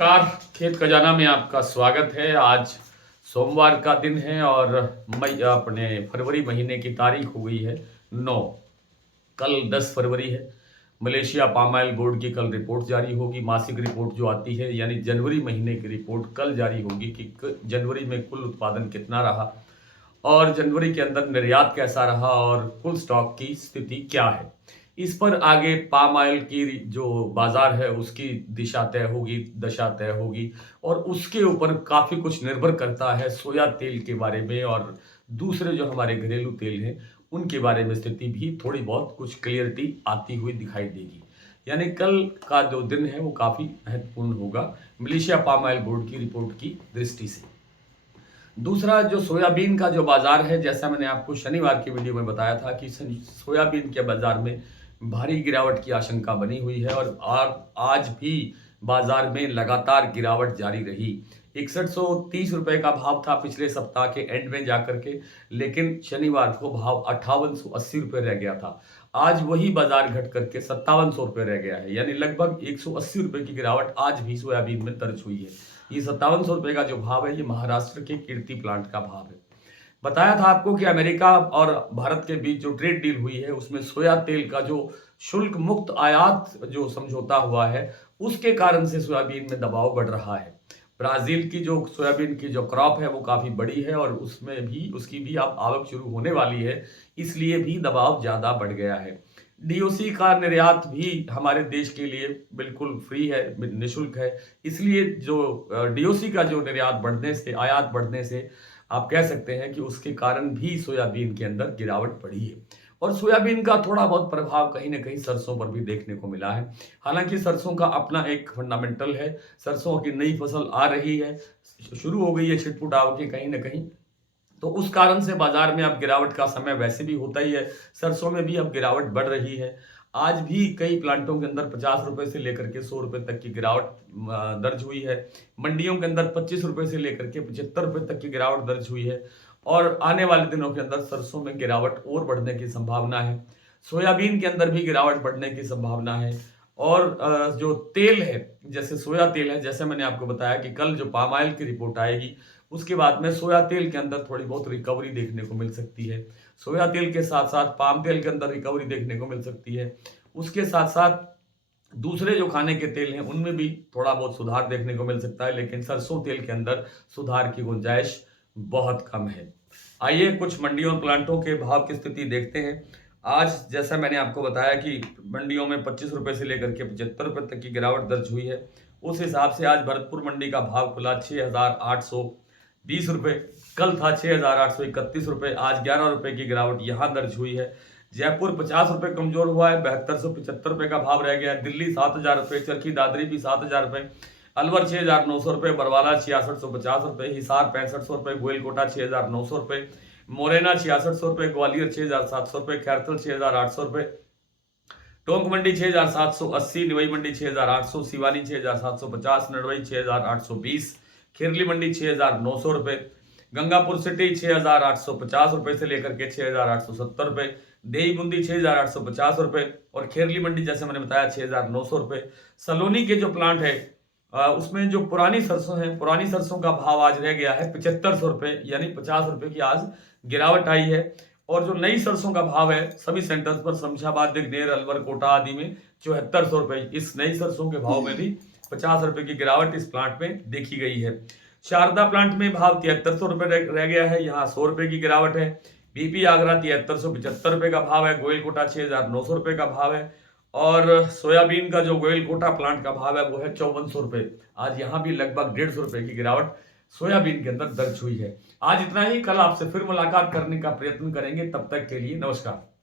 Car खेत खजाना में आपका स्वागत है। आज सोमवार का दिन है और मई अपने फरवरी महीने की तारीख हो गई है 9। कल 10 फरवरी है। मलेशिया पाम ऑयल बोर्ड की कल रिपोर्ट जारी होगी। मासिक रिपोर्ट जो आती है यानी जनवरी महीने की रिपोर्ट कल जारी होगी कि जनवरी में कुल उत्पादन कितना रहा और जनवरी के अंदर निर्यात कैसा रहा और कुल स्टॉक की स्थिति क्या है। इस पर आगे पाम ऑयल की जो बाजार है उसकी दिशा तय होगी, दशा तय होगी और उसके ऊपर काफ़ी कुछ निर्भर करता है सोया तेल के बारे में और दूसरे जो हमारे घरेलू तेल हैं उनके बारे में स्थिति भी थोड़ी बहुत कुछ क्लियरिटी आती हुई दिखाई देगी। यानी कल का जो दिन है वो काफ़ी महत्वपूर्ण होगा मलेशिया पाम ऑयल बोर्ड की रिपोर्ट की दृष्टि से। दूसरा जो सोयाबीन का जो बाजार है, जैसा मैंने आपको शनिवार की वीडियो में बताया था कि सोयाबीन के बाजार में भारी गिरावट की आशंका बनी हुई है और आज भी बाजार में लगातार गिरावट जारी रही। 6130 रुपए का भाव था पिछले सप्ताह के एंड में जाकर के, लेकिन शनिवार को भाव 5880 रुपये रह गया था। आज वही बाजार घट करके 5700 रुपये रह गया है, यानी लगभग 180 रुपये की गिरावट आज भी सोयाबीन में दर्ज हुई है। ये 5700 रुपये का जो भाव है ये महाराष्ट्र के कीर्ति प्लांट का भाव है। बताया था आपको कि अमेरिका और भारत के बीच जो ट्रेड डील हुई है उसमें सोया तेल का जो शुल्क मुक्त आयात जो समझौता हुआ है उसके कारण से सोयाबीन में दबाव बढ़ रहा है। ब्राजील की जो सोयाबीन की जो क्रॉप है वो काफ़ी बड़ी है और उसमें भी उसकी भी अब आवक शुरू होने वाली है, इसलिए भी दबाव ज़्यादा बढ़ गया है। डीओसी का निर्यात भी हमारे देश के लिए बिल्कुल फ्री है, निःशुल्क है, इसलिए जो डीओसी का जो निर्यात बढ़ने से, आयात बढ़ने से आप कह सकते हैं कि उसके कारण भी सोयाबीन के अंदर गिरावट पड़ी है। और सोयाबीन का थोड़ा बहुत प्रभाव कहीं न कहीं सरसों पर भी देखने को मिला है। हालाँकि सरसों का अपना एक फंडामेंटल है, सरसों की नई फसल आ रही है, शुरू हो गई है छिटपुट आवकें कहीं न कहीं। तो उस कारण से बाजार में अब गिरावट का समय वैसे भी होता ही है, सरसों में भी अब गिरावट बढ़ रही है। आज भी कई प्लांटों के अंदर 50 रुपए से लेकर के 100 रुपए तक की गिरावट दर्ज हुई है। मंडियों के अंदर 25 रुपए से लेकर के 75 रुपए तक की गिरावट दर्ज हुई है और आने वाले दिनों के अंदर सरसों में गिरावट और बढ़ने की संभावना है। सोयाबीन के अंदर भी गिरावट बढ़ने की संभावना है और जो तेल है, जैसे सोया तेल है, जैसे मैंने आपको बताया कि कल जो पाम ऑयल की रिपोर्ट आएगी उसके बाद में सोया तेल के अंदर थोड़ी बहुत रिकवरी देखने को मिल सकती है। सोया तेल के साथ-साथ पाम तेल के अंदर रिकवरी देखने को मिल सकती है। उसके साथ-साथ दूसरे जो खाने के तेल हैं उनमें भी थोड़ा बहुत सुधार देखने को मिल सकता है, लेकिन सरसों तेल के अंदर सुधार की गुंजाइश बहुत कम है। आइए कुछ मंडियों और प्लांटों के भाव की स्थिति देखते हैं। आज जैसा मैंने आपको बताया कि मंडियों में 25 रुपए से लेकर के 75 रुपए तक की गिरावट दर्ज हुई है। उस हिसाब से आज भरतपुर मंडी का भाव खुला 6,820 रुपए। कल था 6,831 रुपए। आज 11 रुपए की गिरावट यहाँ दर्ज हुई है। जयपुर 50 रुपए कमजोर हुआ है, 7275 रुपए का भाव रह गया है। दिल्ली 7,000 रुपए, चरखी दादरी भी 7,000 रुपए, अलवर 6,900 रुपए, बरवाला 6,650 रुपए, हिसार 6500 रुपए, गोइलकोटा 6,900 रुपए, मोरेना 6,600 रुपए, ग्वालियर 6,700 रुपए, खैरथल 6,800 रुपए, टोंक मंडी 6,780, निवई मंडी 6,800, सिवानी 6,750, नडवई 6,820, खिरली मंडी 6,900 रुपए, गंगापुर सिटी 6,850 रुपए से लेकर के 6,870 रुपए, देई बूंदी 6,850 रुपए और खेरली मंडी जैसे मैंने बताया 6,900 रुपए। सलोनी के जो प्लांट है उसमें जो पुरानी सरसों है, पुरानी सरसों का भाव आज रह गया है 7500 रुपए, यानी 50 रुपए की आज गिरावट आई है। और जो नई सरसों का भाव है सभी सेंटर्स पर शमशाबाद, दिगनेर, अलवर, कोटा आदि में 7400 रुपए, इस नई सरसों के भाव में भी 50 रुपए की गिरावट इस प्लांट में देखी गई है। शारदा प्लांट में भाव 7300 रुपए रह गया है, यहाँ 100 रुपए की गिरावट है। बीपी आगरा 7375 रुपए का भाव है, गोयल कोटा 6,900 रुपए का भाव है और सोयाबीन का जो गोयल कोटा प्लांट का भाव है वो है 5400 रुपए। आज यहाँ भी लगभग 150 रुपए की गिरावट सोयाबीन के अंदर दर्ज हुई है। आज इतना ही, कल आपसे फिर मुलाकात करने का प्रयत्न करेंगे, तब तक के लिए नमस्कार।